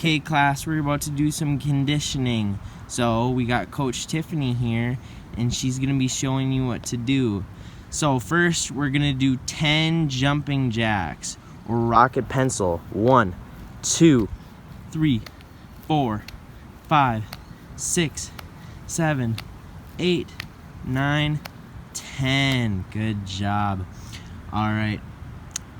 K-Class, we're about to do some conditioning. So we got Coach Tiffany here, and she's going to be showing you what to do. So first, we're going to do 10 jumping jacks, or rocket pencil. 1, 2, 3, 4, 5, 6, 7, 8, 9, 10. Good job. All right.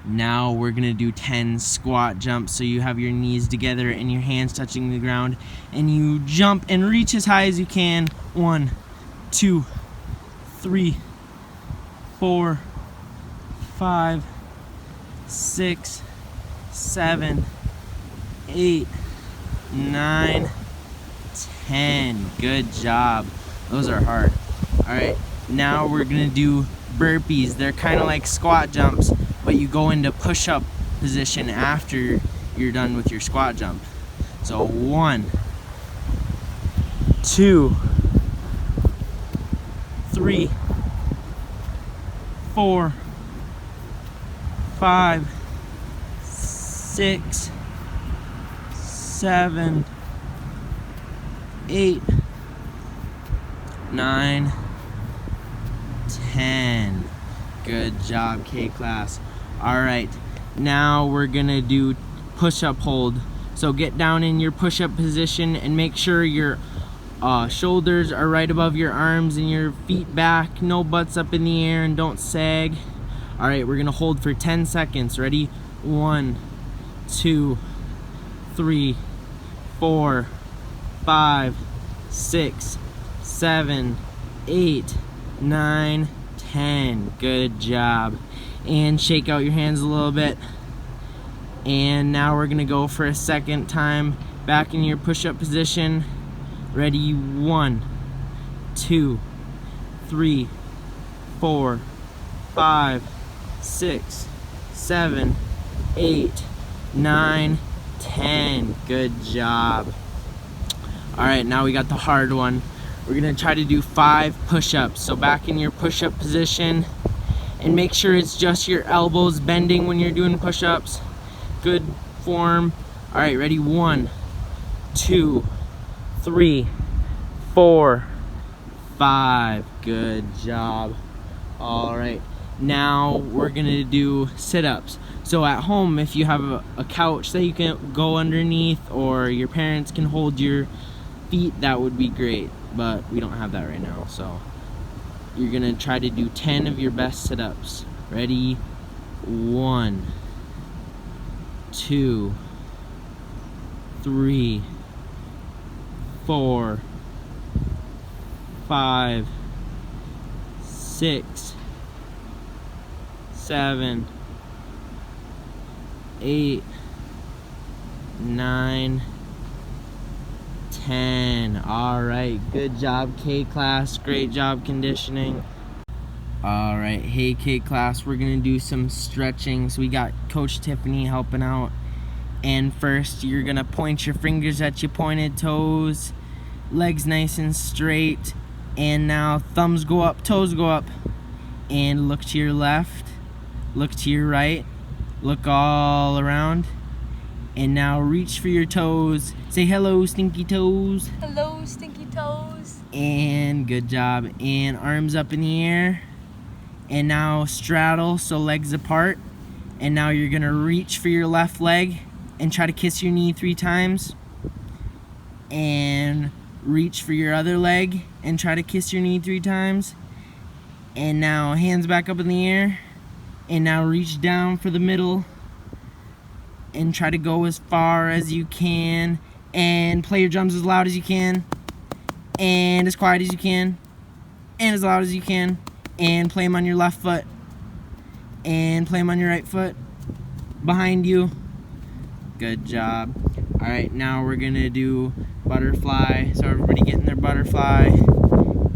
Now we're gonna do 10 squat jumps. So you have your knees together and your hands touching the ground, and you jump and reach as high as you can. 1, 2, 3, 4, 5, 6, 7, 8, 9, 10. Good job. Those are hard. All right, now we're gonna do burpees. They're kind of like squat jumps, but you go into push-up position after you're done with your squat jump. So 1, 2, 3, 4, 5, 6, 7, 8, 9, 10. Good job, K-Class. All right, now we're gonna do push-up hold. So get down in your push-up position and make sure your shoulders are right above your arms and your feet back. No butts up in the air, and don't sag. All right, we're gonna hold for 10 seconds. Ready? 1, 2, 3, 4, 5, 6, 7, 8, 9, 10. Good job. And shake out your hands a little bit. And now we're gonna go for a second time back in your push-up position. Ready? 1, 2, 3, 4, 5, 6, 7, 8, 9, 10. Good job. All right, now we got the hard one. We're gonna try to do 5 push-ups. So back in your push-up position, and make sure it's just your elbows bending when you're doing push-ups. Good form. All right, ready? 1, 2, 3, 4, 5. Good job. All right, now we're gonna do sit-ups. So at home, if you have a couch that you can go underneath, or your parents can hold your feet, that would be great, but we don't have that right now. So you're gonna try to do 10 of your best sit-ups. Ready? 1, 2, 3, 4, 5, 6, 7, 8, 9, 10. All right, good job, K-Class. Great job conditioning. All right, hey, K-Class, we're gonna do some stretching. So we got Coach Tiffany helping out. And first, you're gonna point your fingers at your pointed toes, legs nice and straight. And now thumbs go up, toes go up. And look to your left, look to your right, look all around. And now reach for your toes. Say hello, stinky toes. Hello, stinky toes. And good job. And arms up in the air. And now straddle, so legs apart. And now you're gonna reach for your left leg and try to kiss your knee 3 times. And reach for your other leg and try to kiss your knee 3 times. And now hands back up in the air. And now reach down for the middle and try to go as far as you can, and play your drums as loud as you can, and as quiet as you can, and as loud as you can, and play them on your left foot, and play them on your right foot behind you. Good job. All right, now we're gonna do butterfly. So everybody get in their butterfly,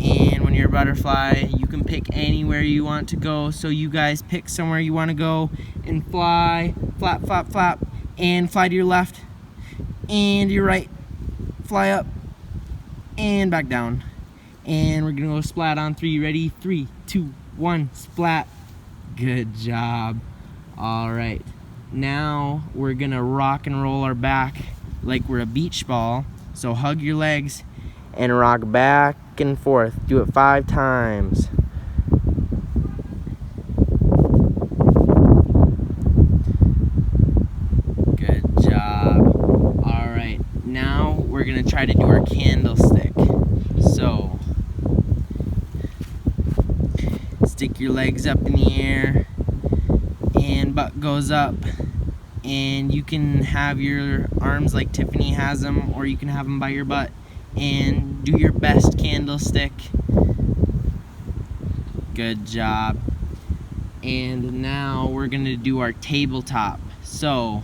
and when you're a butterfly, you can pick anywhere you want to go. So you guys pick somewhere you want to go and fly, flap, flap, flap, and fly to your left and your right. Fly up and back down. And we're gonna go splat on 3. Ready? 3, 2, 1, splat. Good job. All right. Now we're gonna rock and roll our back like we're a beach ball. So hug your legs and rock back and forth. Do it 5 times. Good job. All right, now we're gonna try to do our candlestick. So stick your legs up in the air and butt goes up, and you can have your arms like Tiffany has them, or you can have them by your butt, and do your best candlestick. Good job. And now we're gonna do our tabletop. So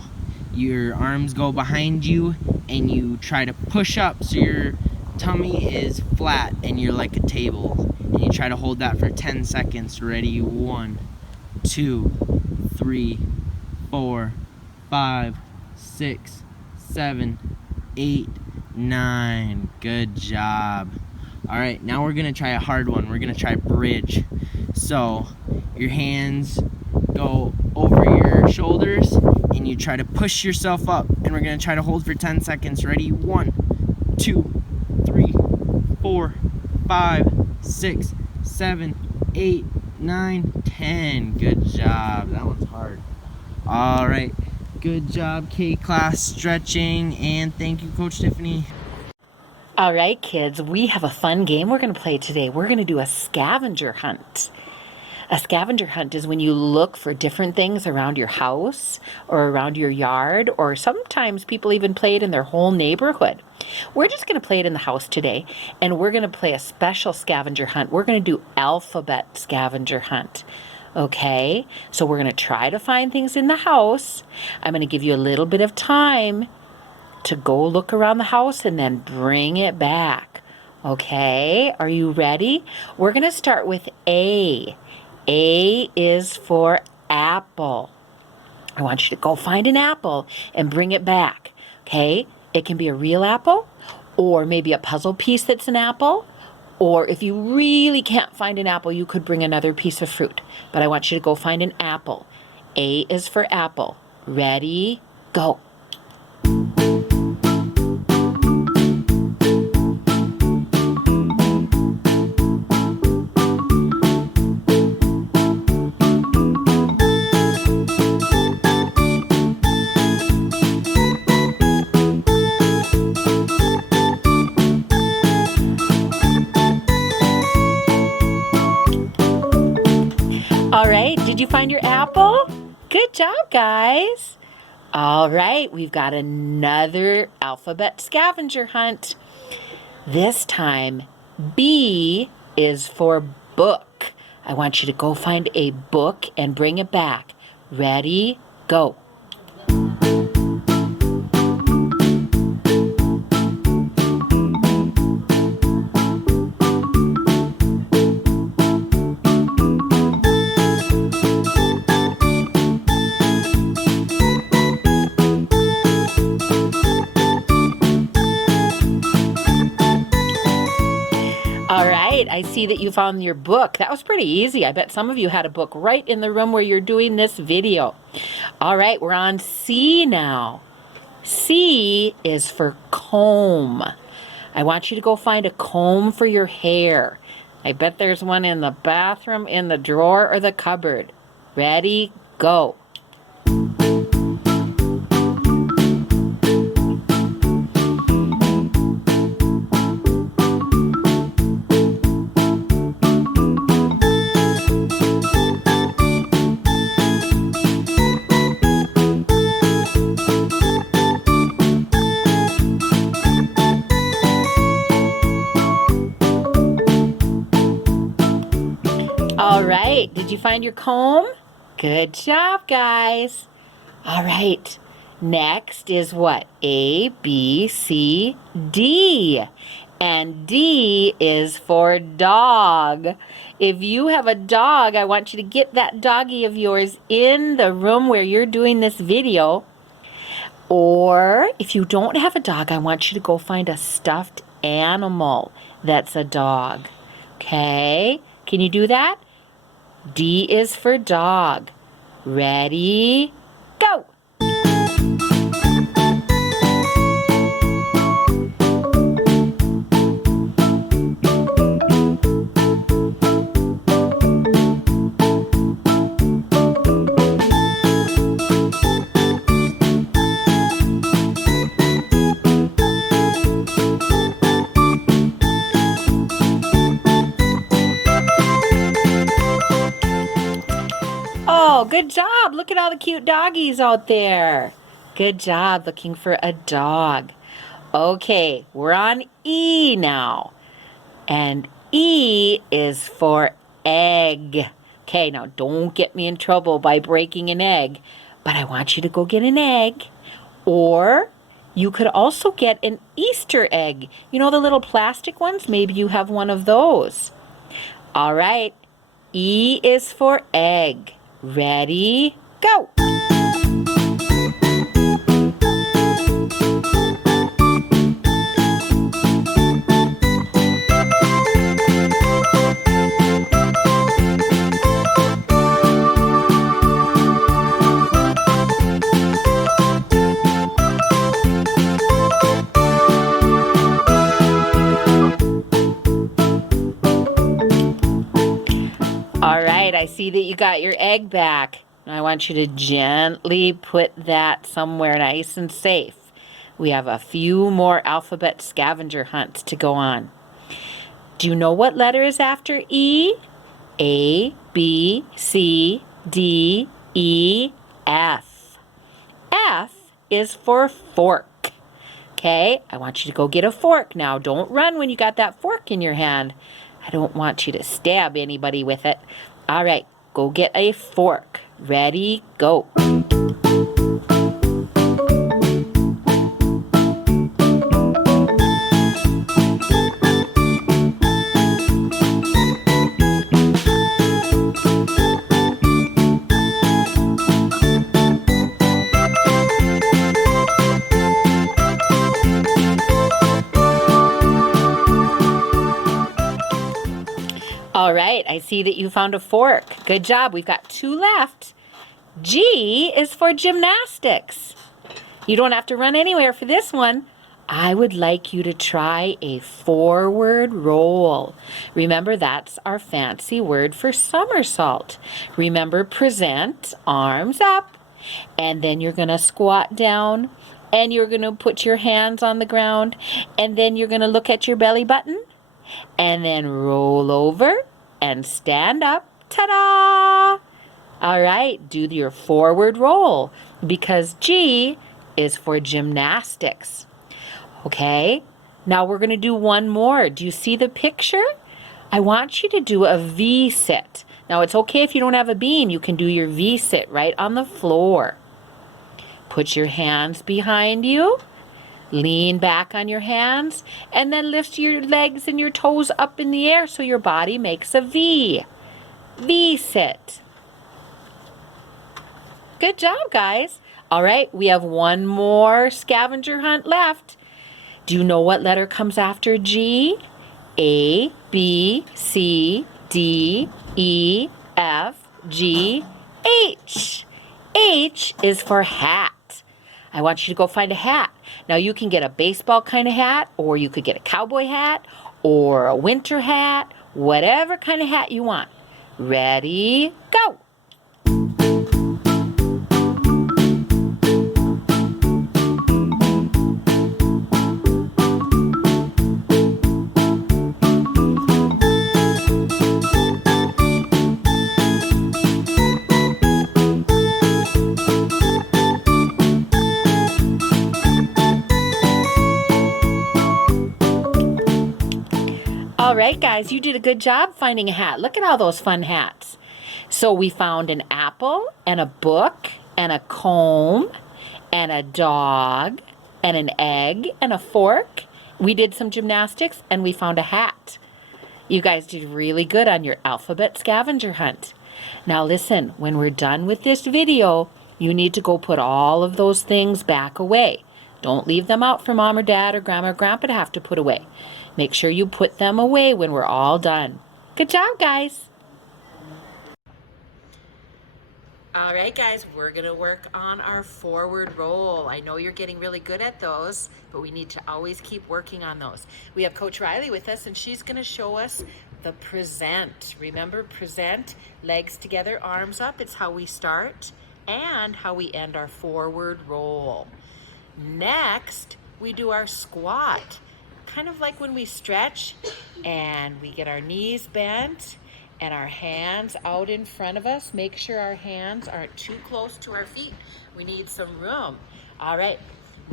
your arms go behind you and you try to push up so your tummy is flat and you're like a table, and you try to hold that for 10 seconds. Ready? 1, 2, 3, 4, 5, 6, 7, 8, 9. Good job. All right, now we're gonna try a hard one. We're gonna try bridge. So your hands go over your shoulders and you try to push yourself up, and we're gonna try to hold for 10 seconds. Ready? 1, 2, 3, 4, 5, 6, 7, 8, 9, 10. Good job. That one's hard. All right. Good job, K-Class, stretching, and thank you, Coach Tiffany. All right, kids, we have a fun game we're going to play today. We're going to do a scavenger hunt. A scavenger hunt is when you look for different things around your house or around your yard, or sometimes people even play it in their whole neighborhood. We're just going to play it in the house today, and we're going to play a special scavenger hunt. We're going to do alphabet scavenger hunt. Okay, so we're going to try to find things in the house. I'm going to give you a little bit of time to go look around the house and then bring it back. Okay, are you ready? We're going to start with A. A is for apple. I want you to go find an apple and bring it back. Okay, it can be a real apple, or maybe a puzzle piece that's an apple. Or if you really can't find an apple, you could bring another piece of fruit. But I want you to go find an apple. A is for apple. Ready? Go. All right, did you find your apple? Good job, guys. All right, we've got another alphabet scavenger hunt. This time, B is for book. I want you to go find a book and bring it back. Ready? Go. All right, I see that you found your book. That was pretty easy. I bet some of you had a book right in the room where you're doing this video. All right, we're on C now. C is for comb. I want you to go find a comb for your hair. I bet there's one in the bathroom, in the drawer, or the cupboard. Ready? Go. All right, did you find your comb? Good job, guys. All right, next is what? A, B, C, D. And D is for dog. If you have a dog, I want you to get that doggy of yours in the room where you're doing this video. Or if you don't have a dog, I want you to go find a stuffed animal that's a dog. Okay, can you do that? D is for dog. Ready? Go! good job. Look at all the cute doggies out there. Good job looking for a dog. Okay, we're on E now. And E is for egg. Okay, now don't get me in trouble by breaking an egg, but I want you to go get an egg. Or you could also get an Easter egg. You know the little plastic ones? Maybe you have one of those. All right, E is for egg. Ready, go. All right, I see that you got your egg back. I want you to gently put that somewhere nice and safe. We have a few more alphabet scavenger hunts to go on. Do you know what letter is after E? A, B, C, D, E, F. F is for fork. Okay, I want you to go get a fork now. Don't run when you got that fork in your hand. I don't want you to stab anybody with it. All right, go get a fork. Ready, go. All right, I see that you found a fork. Good job. We've got 2 left. G is for gymnastics. You don't have to run anywhere for this one. I would like you to try a forward roll. Remember, that's our fancy word for somersault. Remember, present, arms up, and then you're going to squat down, and you're going to put your hands on the ground, and then you're going to look at your belly button, and then roll over and stand up. Ta-da! All right, do your forward roll because G is for gymnastics. Okay, now we're going to do one more. Do you see the picture? I want you to do a V-sit. Now, it's okay if you don't have a bean. You can do your V-sit right on the floor. Put your hands behind you. Lean back on your hands and then lift your legs and your toes up in the air so your body makes a V. V-sit. Good job, guys. All right, we have one more scavenger hunt left. Do you know what letter comes after G? A, B, C, D, E, F, G, H. H is for hat. I want you to go find a hat. Now you can get a baseball kind of hat, or you could get a cowboy hat, or a winter hat, whatever kind of hat you want. Ready, go. All right, guys, you did a good job finding a hat. Look at all those fun hats. So we found an apple and a book and a comb and a dog and an egg and a fork. We did some gymnastics and we found a hat. You guys did really good on your alphabet scavenger hunt. Now listen, when we're done with this video, you need to go put all of those things back away. Don't leave them out for mom or dad or grandma or grandpa to have to put away. Make sure you put them away when we're all done. Good job, guys. All right, guys, we're going to work on our forward roll. I know you're getting really good at those, but we need to always keep working on those. We have Coach Riley with us, and she's going to show us the present. Remember, present, legs together, arms up. It's how we start and how we end our forward roll. Next, we do our squat. Kind of like when we stretch and we get our knees bent and our hands out in front of us. Make sure our hands aren't too close to our feet. We need some room. All right,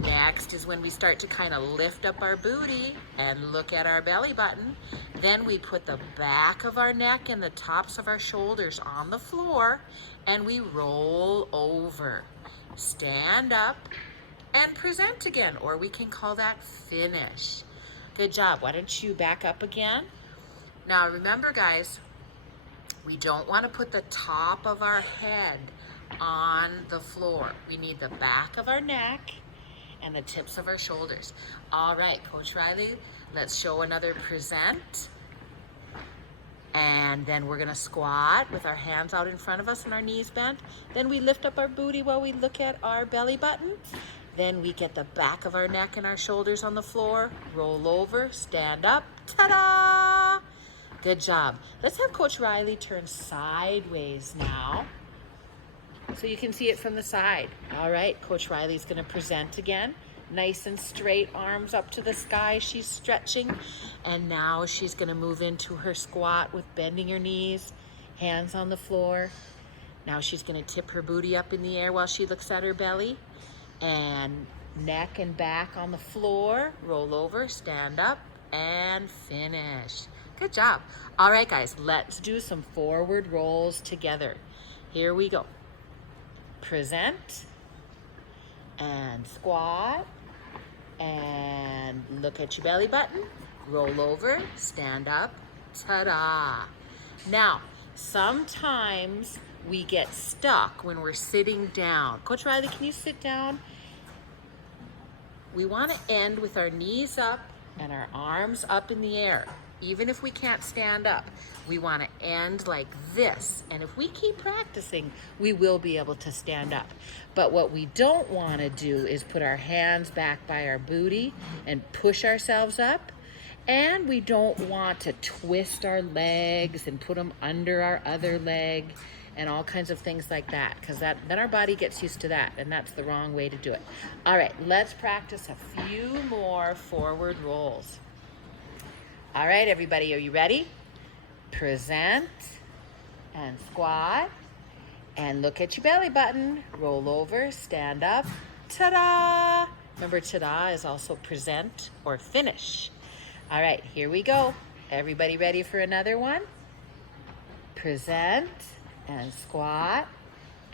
next is when we start to kind of lift up our booty and look at our belly button. Then we put the back of our neck and the tops of our shoulders on the floor and we roll over. Stand up and present again, or we can call that finish. Good job. Why don't you back up again? Now remember, guys, we don't want to put the top of our head on the floor. We need the back of our neck and the tips of our shoulders. All right, Coach Riley, let's show another present. And then we're gonna squat with our hands out in front of us and our knees bent. Then we lift up our booty while we look at our belly button. Then we get the back of our neck and our shoulders on the floor, roll over, stand up, ta-da! Good job. Let's have Coach Riley turn sideways now so you can see it from the side. All right, Coach Riley's gonna present again. Nice and straight, arms up to the sky, she's stretching. And now she's gonna move into her squat with bending her knees, hands on the floor. Now she's gonna tip her booty up in the air while she looks at her belly. And neck and back on the floor, roll over, stand up, and finish. Good job. All right, guys, let's do some forward rolls together. Here we go. Present, and squat, and look at your belly button, roll over, stand up, ta-da. Now, sometimes we get stuck when we're sitting down. Coach Riley, can you sit down? We want to end with our knees up and our arms up in the air. Even if we can't stand up, we want to end like this. And if we keep practicing, we will be able to stand up. But what we don't want to do is put our hands back by our booty and push ourselves up. And we don't want to twist our legs and put them under our other leg and all kinds of things like that, because then our body gets used to that, and that's the wrong way to do it. All right, let's practice a few more forward rolls. All right, everybody, are you ready? Present and squat and look at your belly button. Roll over, stand up, ta-da! Remember, ta-da is also present or finish. All right, here we go. Everybody ready for another one? Present and squat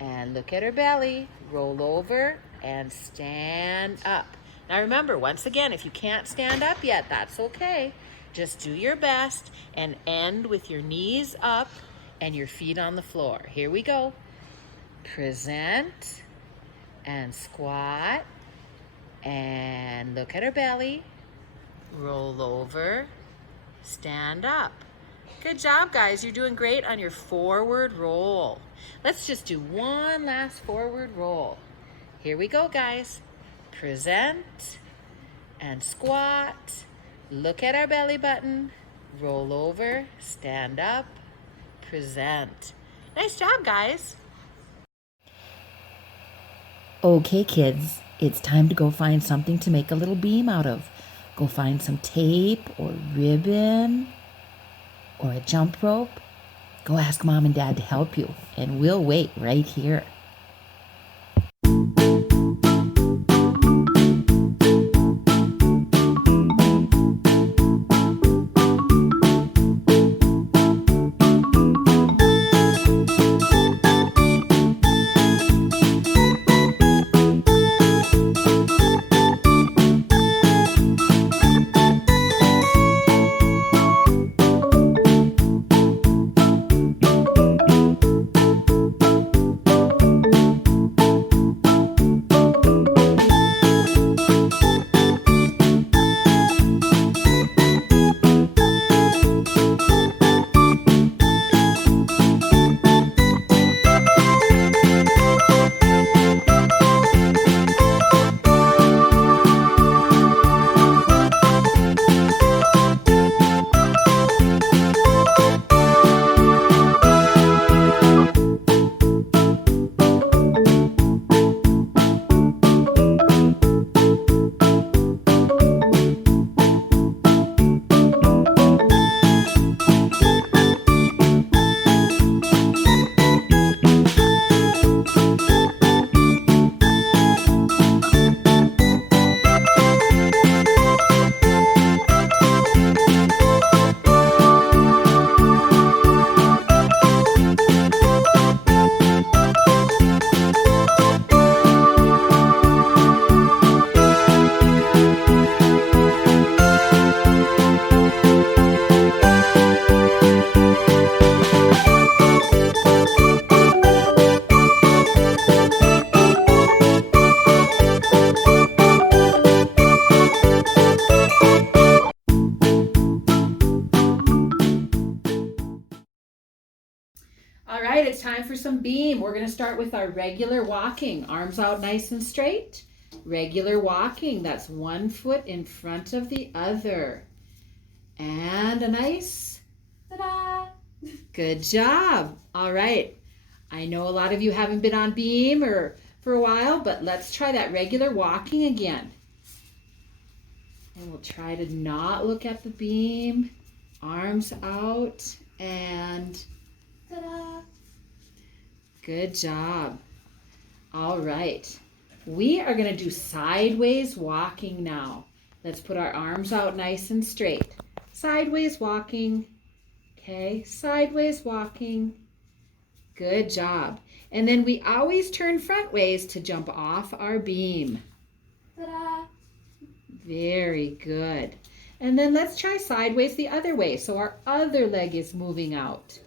and look at her belly. Roll over and stand up. Now remember, once again, if you can't stand up yet, that's okay. Just do your best and end with your knees up and your feet on the floor. Here we go. Present and squat and look at her belly. Roll over, stand up. Good job, guys. You're doing great on your forward roll. Let's just do one last forward roll. Here we go, guys. Present and squat. Look at our belly button. Roll over, stand up, present. Nice job, guys. Okay, kids, it's time to go find something to make a little beam out of. Go find some tape or ribbon or a jump rope. Go ask Mom and Dad to help you, and we'll wait right here. right, it's time for some beam. We're going to start with our regular walking. Arms out nice and straight. Regular walking. That's one foot in front of the other. And a nice, ta-da! Good job. All right. I know a lot of you haven't been on beam or for a while, but let's try that regular walking again. And we'll try to not look at the beam. Arms out and ta-da! Good job. All right. We are going to do sideways walking now. Let's put our arms out nice and straight. Sideways walking. Okay, sideways walking. Good job. And then we always turn front ways to jump off our beam. Ta-da! Very good. And then let's try sideways the other way. So our other leg is moving out.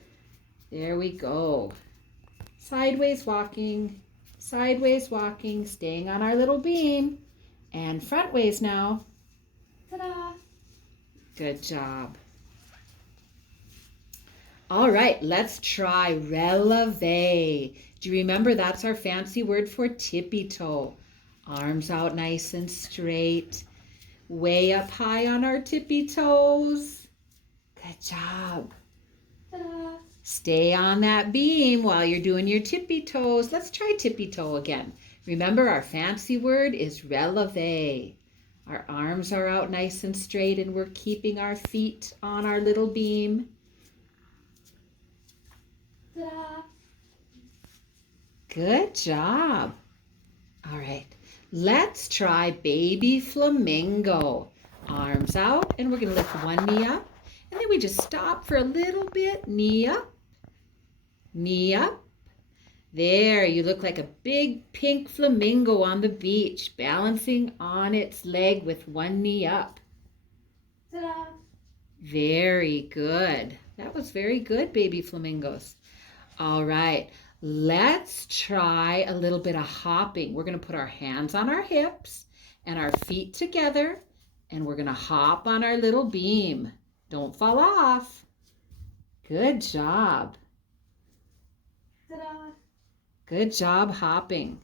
There we go. Sideways walking, staying on our little beam. And front ways now. Ta-da! Good job. All right, let's try releve. Do you remember that's our fancy word for tippy toe? Arms out nice and straight. Way up high on our tippy toes. Good job. Ta-da. Stay on that beam while you're doing your tippy toes. Let's try tippy toe again. Remember our fancy word is releve. Our arms are out nice and straight and we're keeping our feet on our little beam. Ta-da. Good job. All right, let's try baby flamingo. Arms out, and we're going to lift one knee up. And then we just stop for a little bit. Knee up, knee up. There, you look like a big pink flamingo on the beach, balancing on its leg with one knee up. Ta-da. Very good. That was very good, baby flamingos. All right, let's try a little bit of hopping. We're going to put our hands on our hips and our feet together, and we're going to hop on our little beam. Don't fall off. Good job. Ta-da. Good job hopping.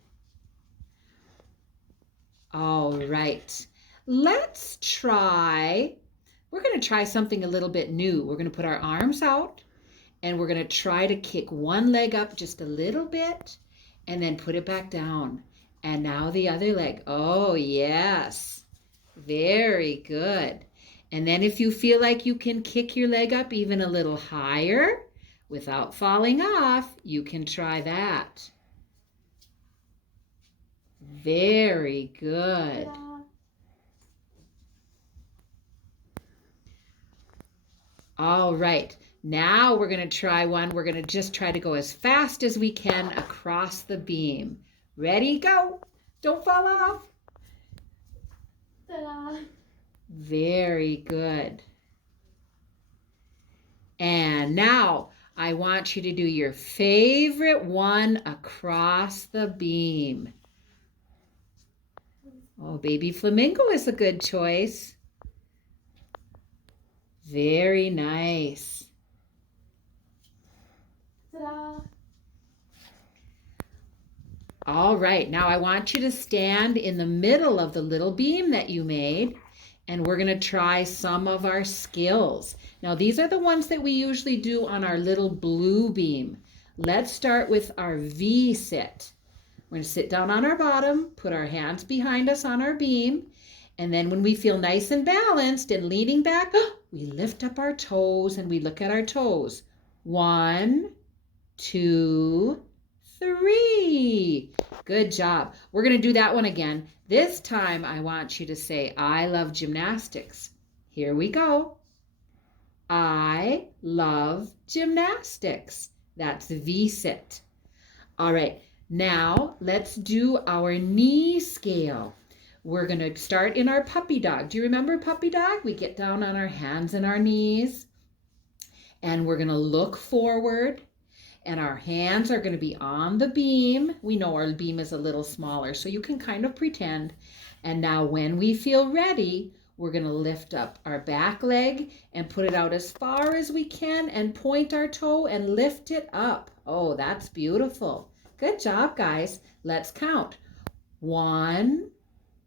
All right, let's try, we're going to try something a little bit new. We're going to put our arms out. And we're going to try to kick one leg up just a little bit and then put it back down. And now the other leg. Oh, yes. Very good. And then if you feel like you can kick your leg up even a little higher without falling off, you can try that. Very good. All right. Now we're going to try one. We're going to just try to go as fast as we can across the beam. Ready? Go. Don't fall off. Ta-da. Very good. And now I want you to do your favorite one across the beam. Oh, baby flamingo is a good choice. Very nice. Ta-da. All right, now I want you to stand in the middle of the little beam that you made, and we're going to try some of our skills. Now, these are the ones that we usually do on our little blue beam. Let's start with our V sit. We're going to sit down on our bottom, put our hands behind us on our beam, and then when we feel nice and balanced and leaning back, we lift up our toes and we look at our toes. 1, 2, 3. Good job. We're going to do that one again. This time I want you to say, I love gymnastics. Here we go. I love gymnastics. That's V-sit. All right, now let's do our knee scale. We're going to start in our puppy dog. Do you remember puppy dog? We get down on our hands and our knees, and we're going to look forward, and our hands are going to be on the beam. We know our beam is a little smaller, so you can kind of pretend. And now when we feel ready, we're going to lift up our back leg and put it out as far as we can and point our toe and lift it up. Oh, that's beautiful. Good job, guys. Let's count. 1,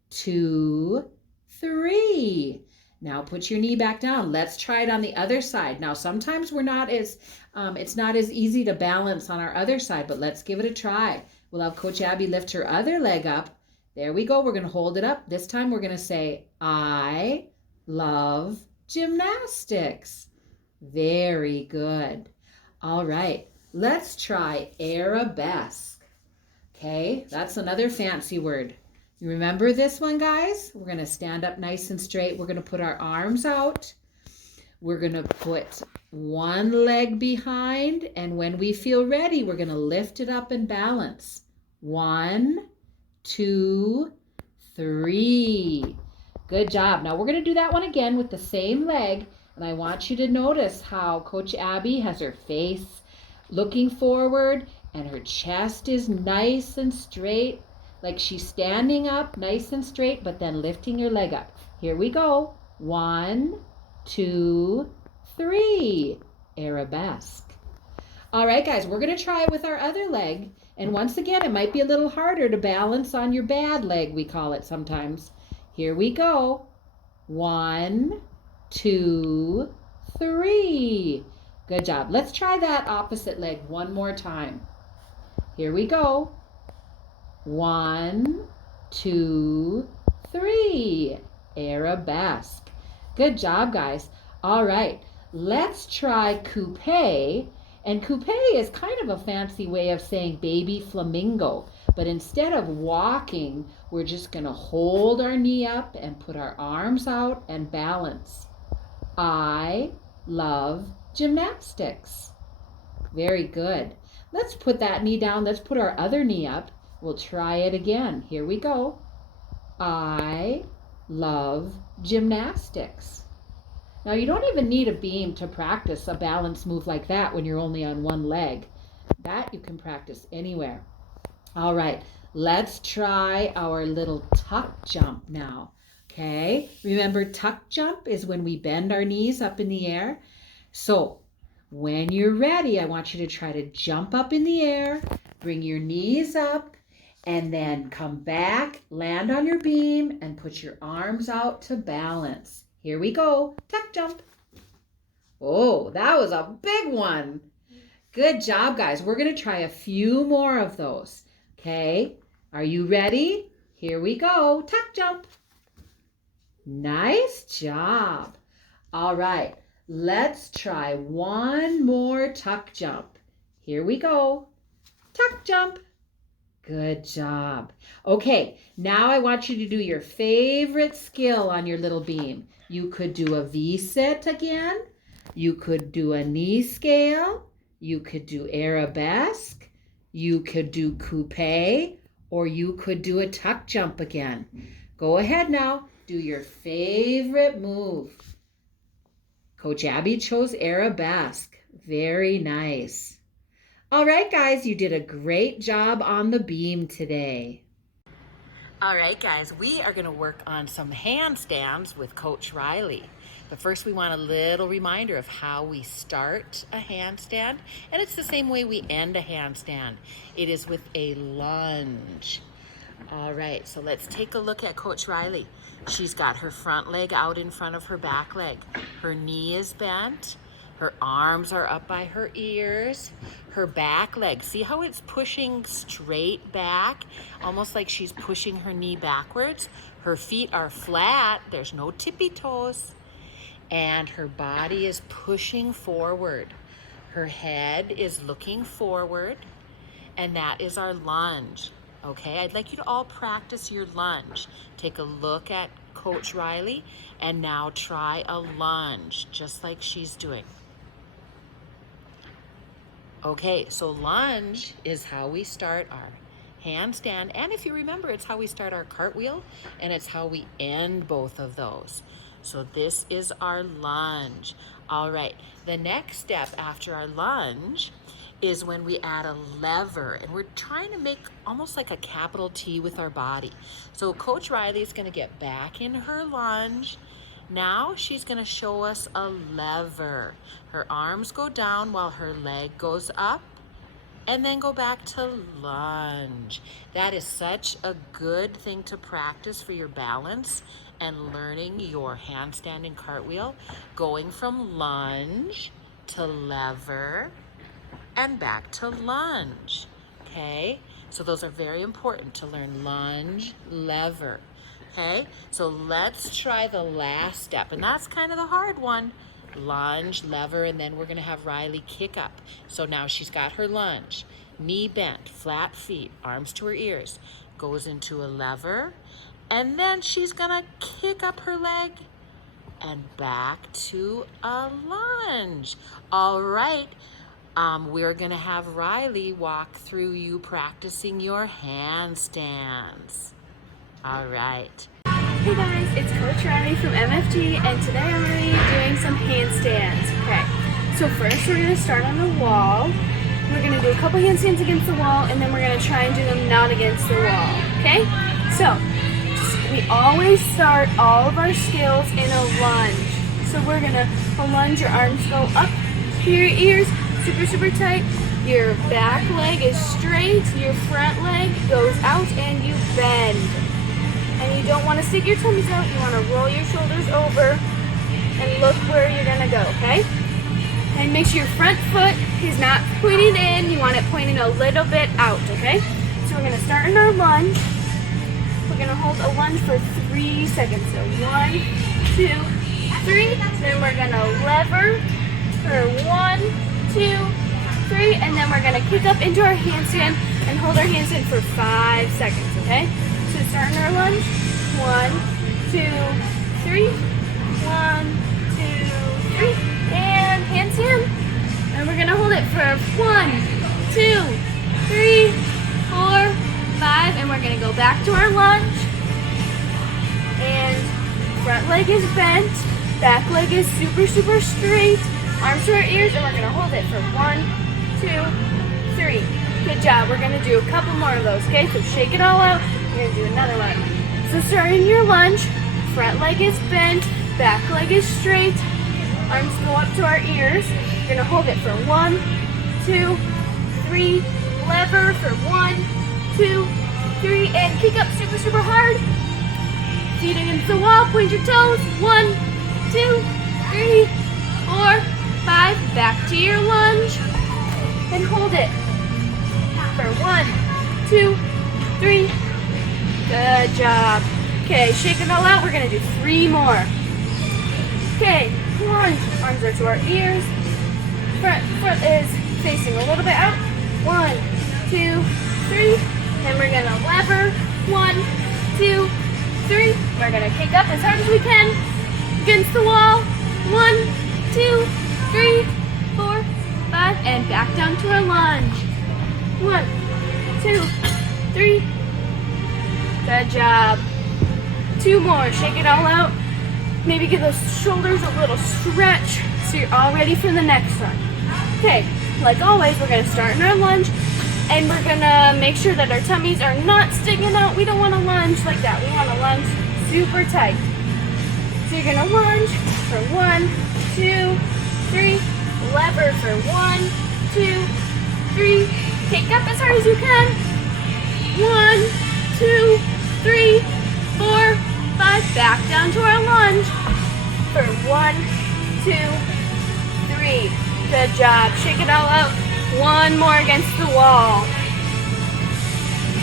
2, 3. Now put your knee back down. Let's try it on the other side. Now sometimes it's not as easy to balance on our other side, but let's give it a try. We'll have Coach Abby lift her other leg up. There we go. We're going to hold it up. This time we're going to say, I love gymnastics. Very good. All right. Let's try arabesque. Okay, that's another fancy word. You remember this one, guys? We're going to stand up nice and straight. We're going to put our arms out. We're going to put one leg behind, and when we feel ready, we're going to lift it up and balance. 1, 2, 3. Good job. Now we're going to do that one again with the same leg, and I want you to notice how Coach Abby has her face looking forward, and her chest is nice and straight. Like she's standing up nice and straight, but then lifting your leg up. Here we go. 1, 2, 3. Arabesque. All right, guys, we're going to try it with our other leg. And once again, it might be a little harder to balance on your bad leg, we call it sometimes. Here we go. 1, 2, 3. Good job. Let's try that opposite leg one more time. Here we go. 1, 2, 3. Arabesque. Good job, guys. All right, let's try coupe. And coupe is kind of a fancy way of saying baby flamingo. But instead of walking, we're just going to hold our knee up and put our arms out and balance. I love gymnastics. Very good. Let's put that knee down. Let's put our other knee up. We'll try it again. Here we go. I love gymnastics. Now you don't even need a beam to practice a balance move like that when you're only on one leg. That you can practice anywhere. All right, let's try our little tuck jump now. Okay, remember tuck jump is when we bend our knees up in the air. So when you're ready, I want you to try to jump up in the air, bring your knees up, and then come back, land on your beam, and put your arms out to balance. Here we go. Tuck jump. Oh, that was a big one. Good job, guys. We're going to try a few more of those. Okay, are you ready? Here we go. Tuck jump. Nice job. All right, let's try one more tuck jump. Here we go. Tuck jump. Good job. Okay, now I want you to do your favorite skill on your little beam. You could do a V-sit again. You could do a knee scale. You could do arabesque. You could do coupe. Or you could do a tuck jump again. Go ahead now. Do your favorite move. Coach Abby chose arabesque. Very nice. All right, guys, you did a great job on the beam today. All right, guys, we are going to work on some handstands with Coach Riley. But first, we want a little reminder of how we start a handstand. And it's the same way we end a handstand. It is with a lunge. All right, so let's take a look at Coach Riley. She's got her front leg out in front of her back leg. Her knee is bent. Her arms are up by her ears. Her back leg, see how it's pushing straight back? Almost like she's pushing her knee backwards. Her feet are flat. There's no tippy toes. And her body is pushing forward. Her head is looking forward. And that is our lunge. Okay, I'd like you to all practice your lunge. Take a look at Coach Riley and now try a lunge just like she's doing. Okay, so lunge is how we start our handstand. And if you remember, it's how we start our cartwheel and it's how we end both of those. So this is our lunge. All right, the next step after our lunge is when we add a lever, and we're trying to make almost like a capital T with our body. So Coach Riley's gonna get back in her lunge. Now she's gonna show us a lever. Her arms go down while her leg goes up, and then go back to lunge. That is such a good thing to practice for your balance and learning your handstand and cartwheel, going from lunge to lever and back to lunge, okay? So those are very important to learn: lunge, lever, okay? So let's try the last step, and that's kind of the hard one. Lunge, lever, and then we're gonna have Riley kick up. So now she's got her lunge, knee bent, flat feet, arms to her ears, goes into a lever, and then she's gonna kick up her leg and back to a lunge. All right, we're gonna have Riley walk through you practicing your handstands. All right. Hey guys, it's Coach Riley from MFG, and today I'm going to be doing some handstands. Okay, so first we're going to start on the wall. We're going to do a couple handstands against the wall, and then we're going to try and do them not against the wall. Okay, so we always start all of our skills in a lunge. So we're going to lunge, your arms go up to your ears, super tight. Your back leg is straight, your front leg goes out, and you bend. And you don't want to stick your tummies out, you want to roll your shoulders over and look where you're going to go, okay? And make sure your front foot is not pointing in, you want it pointing a little bit out, okay? So we're going to start in our lunge. We're going to hold a lunge for 3 seconds. So 1, 2, 3. Then we're going to lever for 1, 2, 3. And then we're going to kick up into our handstand and hold our handstand for 5 seconds, okay? So starting our lunge, 1, 2, 3, 1, 2, 3, and handstand. And we're gonna hold it for 1, 2, 3, 4, 5, and we're gonna go back to our lunge. And front leg is bent, back leg is super straight, arms to our ears, and we're gonna hold it for 1, 2, 3. Good job. We're gonna do a couple more of those, okay? So shake it all out. We're gonna do another one. So starting your lunge, front leg is bent, back leg is straight, arms go up to our ears. We're gonna hold it for 1, 2, 3, lever for 1, 2, 3, and kick up super hard. Feet against the wall, point your toes. 1, 2, 3, 4, 5. Back to your lunge and hold it for 1, 2, 3. Good job. Okay, shake it all out. We're gonna do 3 more. Okay, lunge. Arms are to our ears. Front foot is facing a little bit out. 1, 2, 3. Then we're gonna lever. 1, 2, 3. We're gonna kick up as hard as we can against the wall. 1, 2, 3, 4, 5, and back down to our lunge. 1, 2, 3. Good job. 2 more. Shake it all out. Maybe give those shoulders a little stretch so you're all ready for the next one. Okay, like always, we're going to start in our lunge, and we're going to make sure that our tummies are not sticking out. We don't want to lunge like that. We want to lunge super tight. So you're going to lunge for 1, 2, 3. Lever for 1, 2, 3. Kick up as hard as you can. 1, 2, 3, 4, 5. Back down to our lunge for 1, 2, 3. Good job. Shake it all out. 1 more against the wall.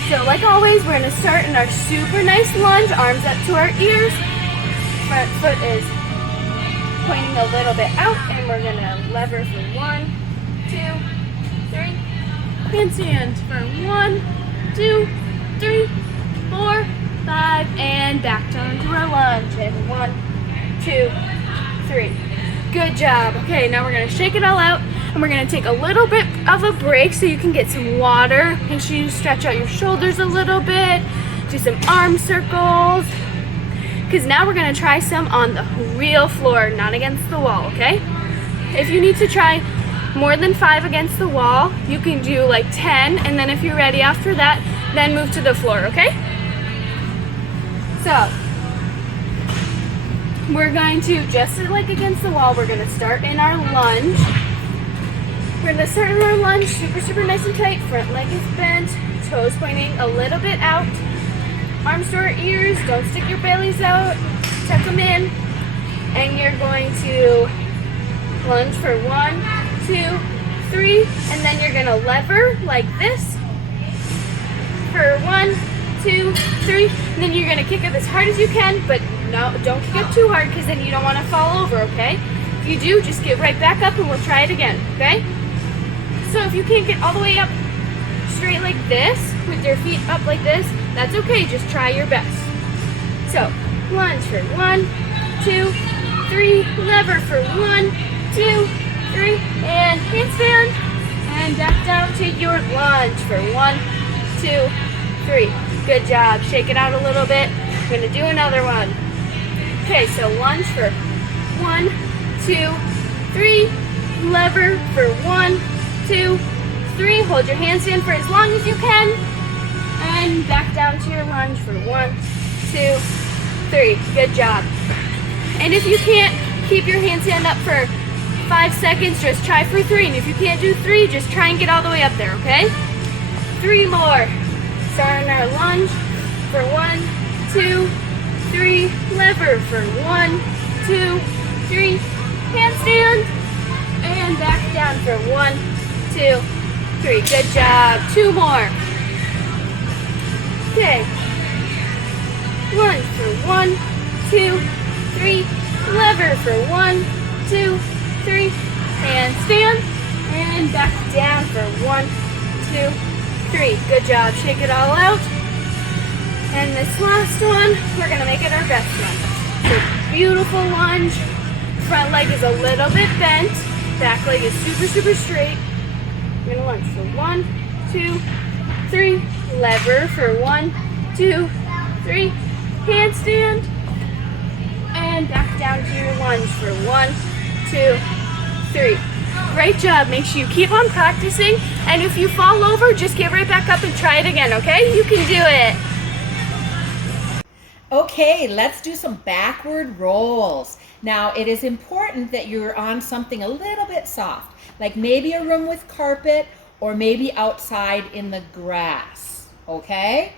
So like always, we're going to start in our super nice lunge. Arms up to our ears. Front foot is pointing a little bit out, and we're going to lever for 1, 2, 3. Handstand for 1, 2, 3, 4, 5, and back down to our lunge. And 1, 2, 3. Good job. Okay, now we're going to shake it all out, and we're going to take a little bit of a break so you can get some water. Make sure you stretch out your shoulders a little bit. Do some arm circles. Because now we're going to try some on the real floor, not against the wall, okay? if you need to try more than 5 against the wall, you can do like 10, and then if you're ready after that, then move to the floor, okay? So, we're going to, just like against the wall, we're gonna start in our lunge. We're gonna start in our lunge, super nice and tight. Front leg is bent, toes pointing a little bit out. Arms to our ears, don't stick your bellies out, tuck them in. And you're going to lunge for 1, 2, 3, and then you're gonna lever like this for 1, 2, 3, and then you're gonna kick up as hard as you can, but no, don't kick up too hard because then you don't want to fall over, okay? If you do, just get right back up and we'll try it again, okay? So if you can't get all the way up straight like this, with your feet up like this, that's okay, just try your best. So, lunge for 1, 2, 3, lever for 1, 2, 3, and handstand, and back down to your lunge for 1, 2, 3. Good job. Shake it out a little bit. We're gonna do another one. Okay, so lunge for 1, 2, 3, lever for 1, 2, 3. Hold your handstand for as long as you can, and back down to your lunge for 1, 2, 3. Good job. And if you can't keep your handstand up for 5 seconds, just try for 3. And if you can't do 3, just try and get all the way up there, okay? 3 more. Start on our lunge for 1, 2, 3. Lever for 1, 2, 3. Handstand. And back down for 1, 2, 3. Good job. 2 more. Okay. Lunge for 1, 2, 3. Lever for 1, 2, 3. Handstand. And back down for 1, 2, 3. Good job. Shake it all out. And this last one, we're going to make it our best one. So beautiful lunge. Front leg is a little bit bent. Back leg is super straight. We're going to lunge for 1, 2, 3. Lever for 1, 2, 3. Handstand. And back down to your lunge for 1, 2, 3. Great job. Make sure you keep on practicing. And if you fall over, just get right back up and try it again, okay? You can do it. Okay, let's do some backward rolls. Now, it is important that you're on something a little bit soft, like maybe a room with carpet or maybe outside in the grass, okay?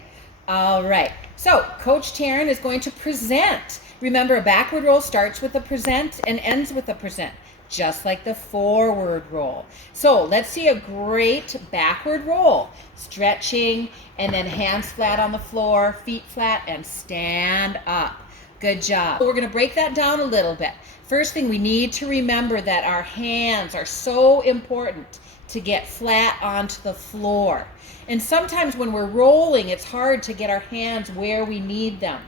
All right, so Coach Taryn is going to present. Remember, a backward roll starts with a present and ends with a present, just like the forward roll. So let's see a great backward roll. Stretching, and then hands flat on the floor, feet flat, and stand up. Good job. We're going to break that down a little bit. First thing, we need to remember that our hands are so important to get flat onto the floor. And sometimes when we're rolling, it's hard to get our hands where we need them.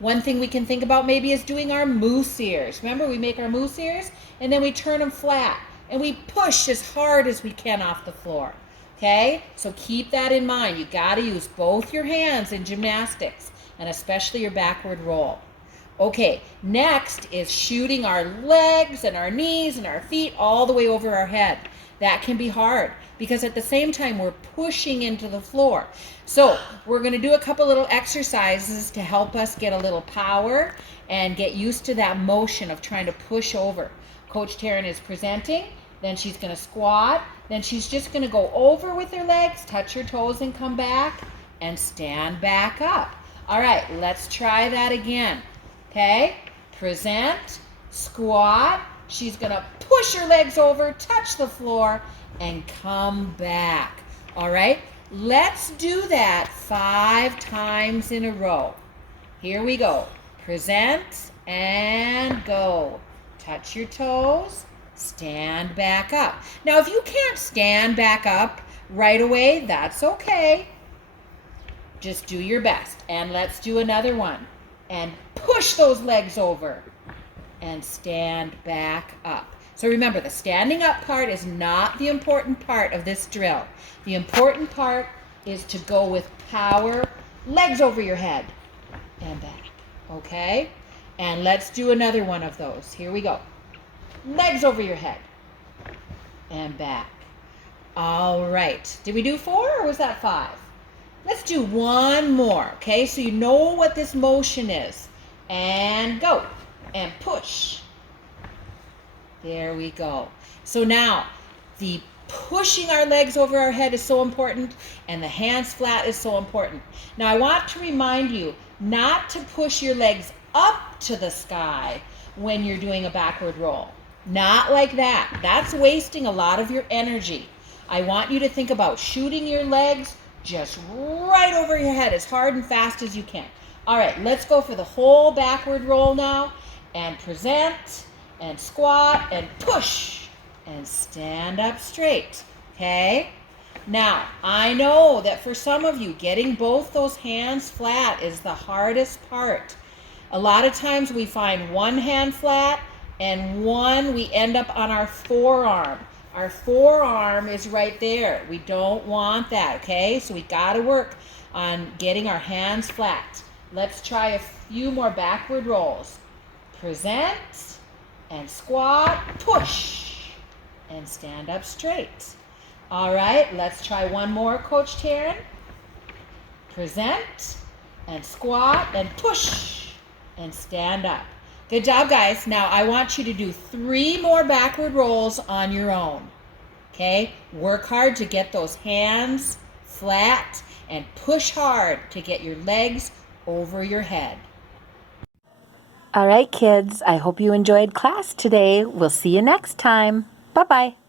One thing we can think about maybe is doing our moose ears. Remember, we make our moose ears and then we turn them flat and we push as hard as we can off the floor. Okay, so keep that in mind. You got to use both your hands in gymnastics, and especially your backward roll. Okay, next is shooting our legs and our knees and our feet all the way over our head. That can be hard because at the same time we're pushing into the floor. So we're going to do a couple little exercises to help us get a little power and get used to that motion of trying to push over. Coach Taryn is presenting. Then she's going to squat. Then she's just going to go over with her legs, touch her toes and come back and stand back up. All right, let's try that again. Okay, present, squat. She's going to push her legs over, touch the floor, and come back. All right, let's do that 5 times in a row. Here we go. Present and go. Touch your toes. Stand back up. Now, if you can't stand back up right away, that's okay. Just do your best. And let's do another one. And push those legs over. And stand back up. So remember, the standing up part is not the important part of this drill. The important part is to go with power. Legs over your head. And back. Okay? And let's do another one of those. Here we go. Legs over your head and back. All right. Did we do 4 or was that 5? Let's do one more, okay? So you know what this motion is. And go. And push. There we go. So now, the pushing our legs over our head is so important, and the hands flat is so important. Now I want to remind you not to push your legs up to the sky when you're doing a backward roll. Not like that. That's wasting a lot of your energy. I want you to think about shooting your legs just right over your head as hard and fast as you can. All right, let's go for the whole backward roll now. And present, and squat, and push, and stand up straight, okay? Now, I know that for some of you, getting both those hands flat is the hardest part. A lot of times we find one hand flat, and one we end up on our forearm. Our forearm is right there. We don't want that, okay? So we gotta work on getting our hands flat. Let's try a few more backward rolls. Present, and squat, push, and stand up straight. All right, let's try one more, Coach Taryn. Present, and squat, and push, and stand up. Good job, guys. Now I want you to do 3 more backward rolls on your own. Okay? Work hard to get those hands flat and push hard to get your legs over your head. All right, kids. I hope you enjoyed class today. We'll see you next time. Bye-bye.